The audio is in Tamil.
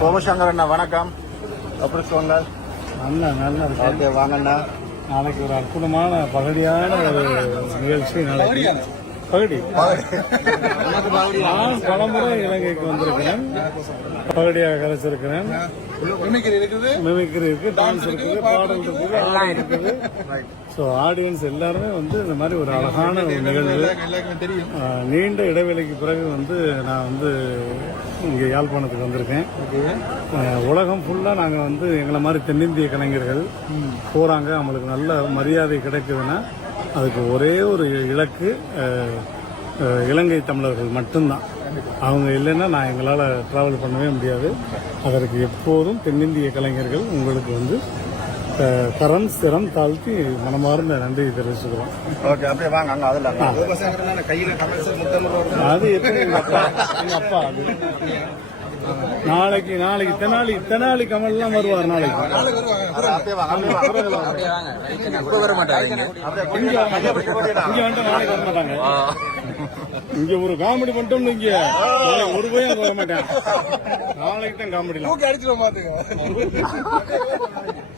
சோமசங்கர் அண்ணா வணக்கம். அப்புறம் சொல்லுங்க அண்ணா நல்லா இருக்கு. ஓகே வாங்கண்ணா. நாளைக்கு ஒரு அற்புதமான பகடியான ஒரு நிகழ்ச்சி நாளைக்கு. பகடி நான் பலமுறை இலங்கைக்கு வந்திருக்கிறேன். பகடியாக கலைச்சிருக்கிறேன். மிமிக்ரி இருக்கு, டான்ஸ் இருக்குது, பாடல் இருக்குது, எல்லாம் இருக்குது. ஸோ ஆடியன்ஸ் எல்லாருமே வந்து இந்த மாதிரி ஒரு அழகான ஒரு நிகழ்வு. நீண்ட இடைவெளிக்கு பிறகு வந்து நான் வந்து இங்கே யாழ்ப்பாணத்துக்கு வந்திருக்கேன். உலகம் ஃபுல்லாக நாங்கள் வந்து எங்களை மாதிரி தென்னிந்திய கலைஞர்கள் போகிறாங்க, அவங்களுக்கு நல்ல மரியாதை கிடைக்குதுன்னா அதுக்கு ஒரே ஒரு இலக்கு இலங்கை தமிழர்கள் மட்டும்தான். அவங்க இல்லைன்னா நான் எங்களால் ட்ராவல் பண்ணவே முடியாது. அதற்கு எப்போதும் தென்னிந்திய கலைஞர்கள் உங்களுக்கு வந்து தரம் சிரம் தாழ்த்தி மனமார்ந்த நன்றி தெரிவிச்சுக்கிறோம். ஓகே அப்படியே வாங்க அங்க. அதில் அது எப்படி எங்க அப்பா அது நாளைக்கு தெனாலி கமல்லாம் வருவார். நாளைக்கு இங்க வந்து நாளைக்கு வர மாட்டாங்க. இங்க ஒரு காமெடி பண்ணிட்டோம்னு இங்க ஒரு பையன் வர மாட்டேன். நாளைக்கு தான் காமெடி.